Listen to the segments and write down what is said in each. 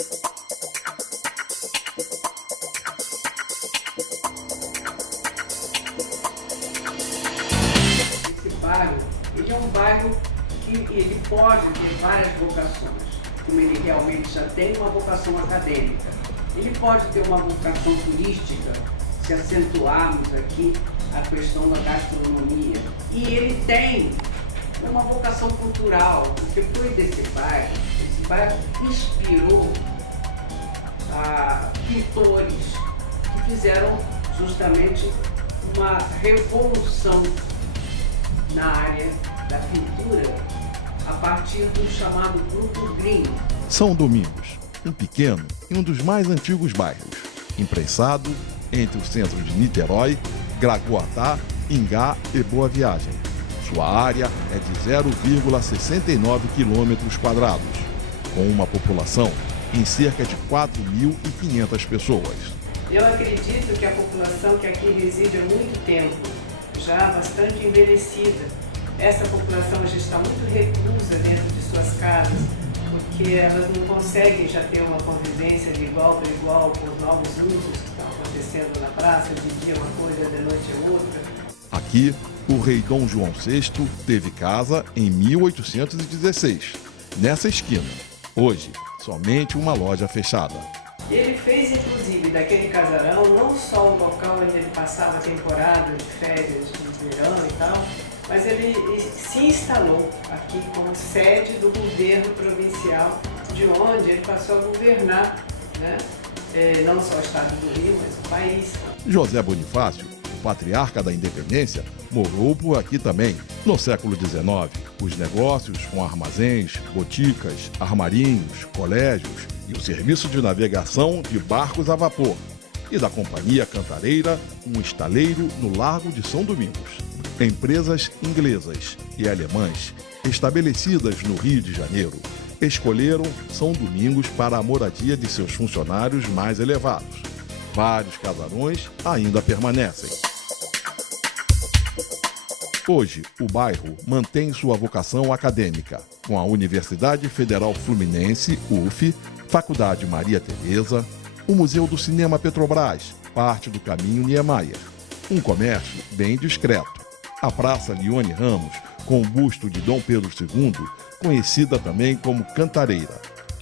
Esse bairro, ele é um bairro que ele pode ter várias vocações, como ele realmente já tem uma vocação acadêmica. Ele pode ter uma vocação turística, se acentuarmos aqui a questão da gastronomia. E ele tem uma vocação cultural, porque foi desse bairro, esse bairro inspirou pintores que fizeram justamente uma revolução na área da pintura a partir do chamado Grupo Green. São Domingos, um pequeno e um dos mais antigos bairros, imprensado entre os centros de Niterói, Gragoatá, Ingá e Boa Viagem. Sua área é de 0,69 km², com uma população em cerca de 4.500 pessoas. Eu acredito que a população que aqui reside há muito tempo, já bastante envelhecida, essa população já está muito reclusa dentro de suas casas, porque elas não conseguem já ter uma convivência de igual para igual com os novos usos que estão acontecendo na praça, de dia uma coisa, de noite é outra. Aqui, o rei Dom João VI teve casa em 1816, nessa esquina. Hoje, somente uma loja fechada. Ele fez, inclusive, daquele casarão não só um local onde ele passava a temporada de férias, de verão e tal, mas ele se instalou aqui como sede do governo provincial, de onde ele passou a governar, né? Não só o estado do Rio, mas o país. José Bonifácio, o patriarca da independência, morou por aqui também. No século XIX, os negócios com armazéns, boticas, armarinhos, colégios e o serviço de navegação de barcos a vapor. E da Companhia Cantareira, um estaleiro no Largo de São Domingos. Empresas inglesas e alemãs, estabelecidas no Rio de Janeiro, escolheram São Domingos para a moradia de seus funcionários mais elevados. Vários casarões ainda permanecem. Hoje, o bairro mantém sua vocação acadêmica, com a Universidade Federal Fluminense, UF, Faculdade Maria Tereza, o Museu do Cinema Petrobras, parte do Caminho Niemeyer, um comércio bem discreto, a Praça Lione Ramos, com o busto de Dom Pedro II, conhecida também como Cantareira,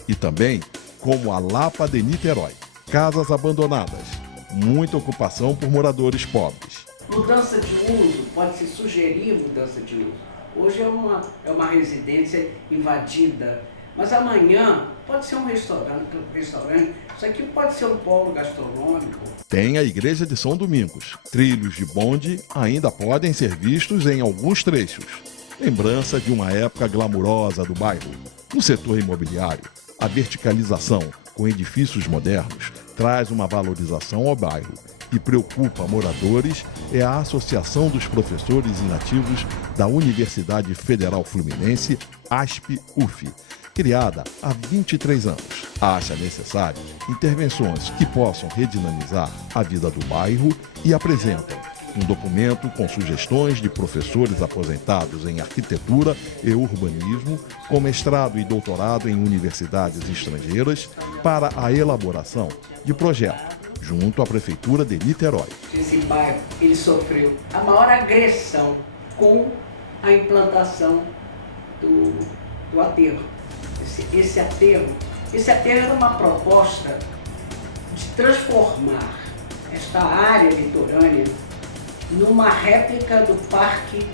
e também como a Lapa de Niterói, casas abandonadas, muita ocupação por moradores pobres. Mudança de uso, pode-se sugerir mudança de uso. Hoje é uma residência invadida, mas amanhã pode ser um restaurante, isso aqui pode ser um polo gastronômico. Tem a Igreja de São Domingos. Trilhos de bonde ainda podem ser vistos em alguns trechos. Lembrança de uma época glamurosa do bairro. No setor imobiliário, a verticalização com edifícios modernos traz uma valorização ao bairro e preocupa moradores é a Associação dos Professores Inativos da Universidade Federal Fluminense, ASP-UF, criada há 23 anos. Acha necessárias intervenções que possam redinamizar a vida do bairro e apresenta um documento com sugestões de professores aposentados em arquitetura e urbanismo, com mestrado e doutorado em universidades estrangeiras, para a elaboração de projeto junto à Prefeitura de Niterói. Esse bairro ele sofreu a maior agressão com a implantação do aterro. Esse aterro era uma proposta de transformar esta área litorânea numa réplica do Parque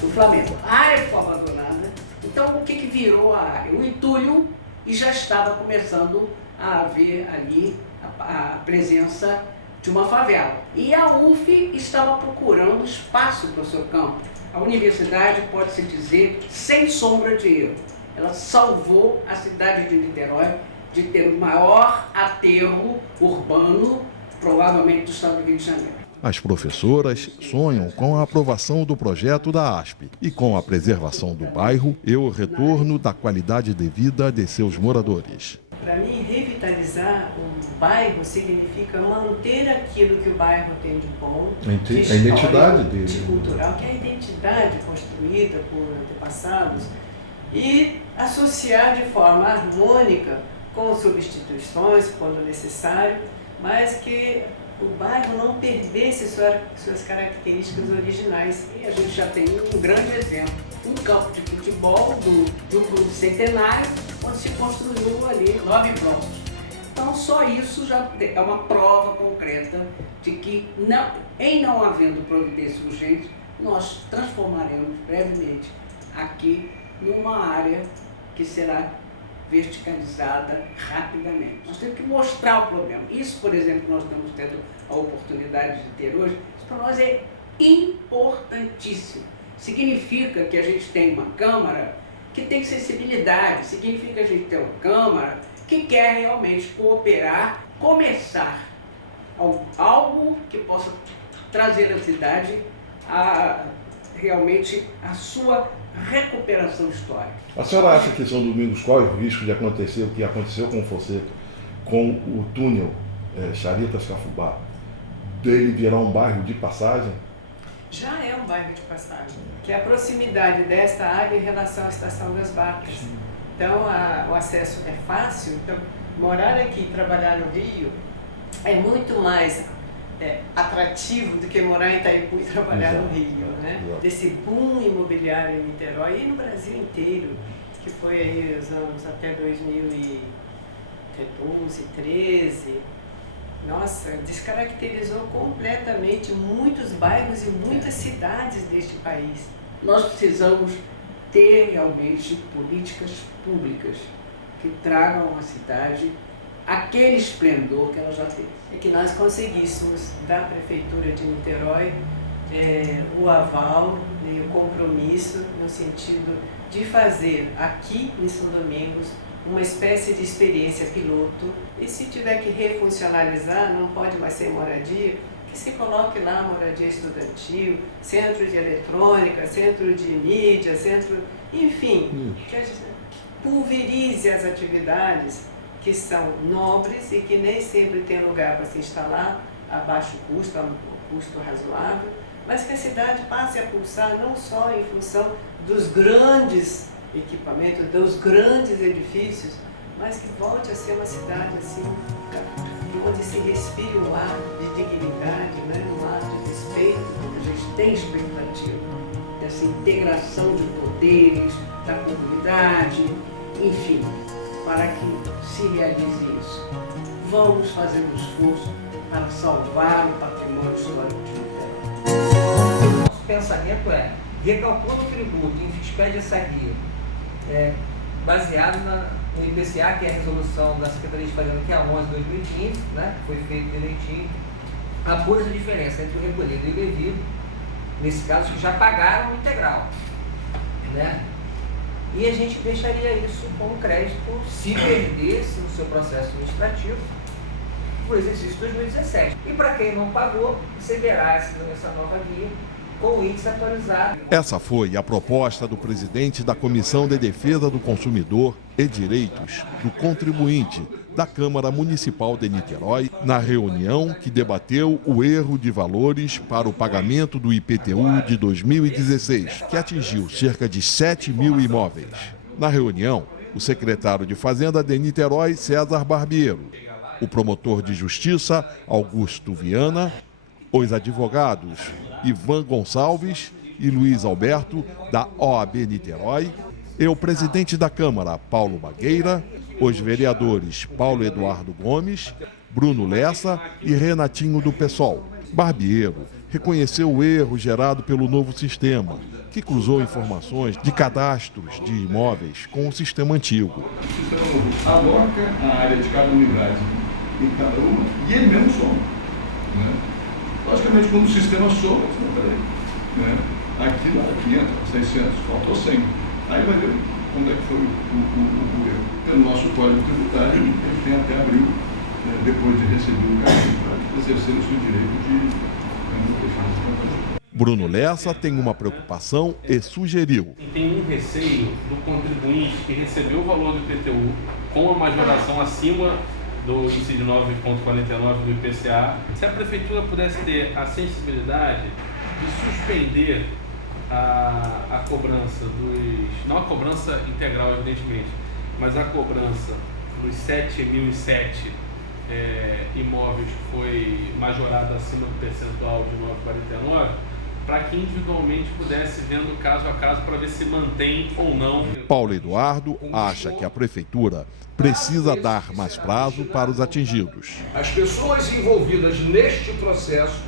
do Flamengo. A área ficou abandonada, então o que virou a área? O entulho, e já estava começando a haver ali a presença de uma favela. E a UF estava procurando espaço para o seu campo. A universidade, pode-se dizer, sem sombra de erro, ela salvou a cidade de Niterói de ter o maior aterro urbano, provavelmente do estado do Rio de Janeiro. As professoras sonham com a aprovação do projeto da ASP e com a preservação do bairro e o retorno da qualidade de vida de seus moradores. Para mim, revitalizar um bairro significa manter aquilo que o bairro tem de bom, de história, a identidade dele, de cultural, que é a identidade construída por antepassados, e associar de forma harmônica com substituições quando necessário, mas que o bairro não perdesse suas características originais. E a gente já tem um grande exemplo, um campo de futebol do Clube Centenário, onde se construiu ali 9 blocos. Então só isso já é uma prova concreta de que, em não havendo providência urgente, nós transformaremos brevemente aqui numa área que será verticalizada rapidamente. Nós temos que mostrar o problema. Isso, por exemplo, que nós estamos tendo a oportunidade de ter hoje, isso para nós é importantíssimo. Significa que a gente tem uma Câmara que tem sensibilidade, significa que a gente tem uma Câmara que quer realmente cooperar, começar algo que possa trazer à cidade realmente a sua recuperação histórica. A senhora acha que São Domingos corre o risco de acontecer o que aconteceu com o Fonseca, com o túnel Charitas-Cafubá, dele virar um bairro de passagem? Já é um bairro de passagem, que é a proximidade desta área em relação à Estação das Barcas. Então o acesso é fácil, então morar aqui e trabalhar no Rio é muito mais atrativo do que morar em Itaipu e trabalhar no Rio, né? Desse boom imobiliário em Niterói e no Brasil inteiro, que foi aí os anos até 2012, 2013. Nossa, descaracterizou completamente muitos bairros e muitas cidades deste país. Nós precisamos ter realmente políticas públicas que tragam à cidade aquele esplendor que ela já teve. É que nós conseguíssemos, da Prefeitura de Niterói, o aval e o compromisso no sentido de fazer aqui em São Domingos uma espécie de experiência piloto, e se tiver que refuncionalizar, não pode mais ser moradia, que se coloque lá moradia estudantil, centro de eletrônica, centro de mídia, enfim, que pulverize as atividades que são nobres e que nem sempre tem lugar para se instalar a baixo custo, a um custo razoável, mas que a cidade passe a pulsar não só em função dos grandes equipamentos, dos grandes edifícios, mas que volte a ser uma cidade assim, onde se respire um ar de dignidade, né? Um ar de respeito. A gente tem expectativa dessa integração de poderes, da comunidade, enfim, para que se realize isso. Vamos fazer um esforço para salvar o patrimônio histórico de Niterói. Nosso pensamento é, recalculando o tributo em expede essa guia, baseado no IPCA, que é a resolução da Secretaria de Fazenda, que é a 11 de 2015, né, que foi feito direitinho, apura a diferença entre o recolhido e o devido, nesse caso que já pagaram integral, né? E a gente deixaria isso como crédito se perdesse no seu processo administrativo no exercício de 2017. E para quem não pagou, receberá essa nova guia com o índice atualizado. Essa foi a proposta do presidente da Comissão de Defesa do Consumidor e Direitos do Contribuinte da Câmara Municipal de Niterói, na reunião que debateu o erro de valores para o pagamento do IPTU de 2016, que atingiu cerca de 7 mil imóveis. Na reunião, o secretário de Fazenda de Niterói, César Barbiero, o promotor de Justiça, Augusto Viana, os advogados Ivan Gonçalves e Luiz Alberto, da OAB Niterói, e o presidente da Câmara, Paulo Bagueira, os vereadores Paulo Eduardo Gomes, Bruno Lessa e Renatinho do PSOL. Barbiero reconheceu o erro gerado pelo novo sistema, que cruzou informações de cadastros de imóveis com o sistema antigo. O sistema novo aloca a área de cada unidade em cada uma e ele mesmo soma, né? Logicamente, quando o sistema soma, peraí, né? Aqui lá 500, 600, faltou 100. Aí vai ver onde é que foi o erro. Pelo nosso código tributário, ele tem até abril, depois de receber o cargo, para exercer o seu direito de deixar de fazer. Bruno Lessa tem uma preocupação e sugeriu. Tem um receio do contribuinte que recebeu o valor do IPTU com a majoração acima do índice de 9,49 do IPCA. Se a Prefeitura pudesse ter a sensibilidade de suspender a cobrança não a cobrança integral, evidentemente, mas a cobrança os 7.007 imóveis que foi majorado acima do percentual de 9,49, para que individualmente pudesse vendo caso a caso para ver se mantém ou não. Paulo Eduardo acha que a prefeitura precisa dar mais prazo para os atingidos. As pessoas envolvidas neste processo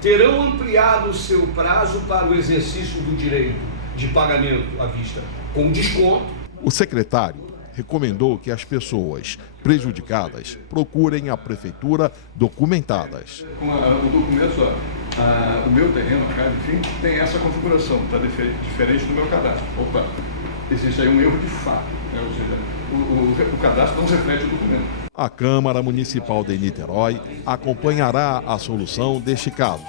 terão ampliado o seu prazo para o exercício do direito de pagamento à vista com desconto. O secretário recomendou que as pessoas prejudicadas procurem a prefeitura documentadas. O documento, o meu terreno, a casa, enfim, tem essa configuração, está diferente do meu cadastro. Opa, existe aí um erro de fato, né? Ou seja, o cadastro não reflete o documento. A Câmara Municipal de Niterói acompanhará a solução deste caso.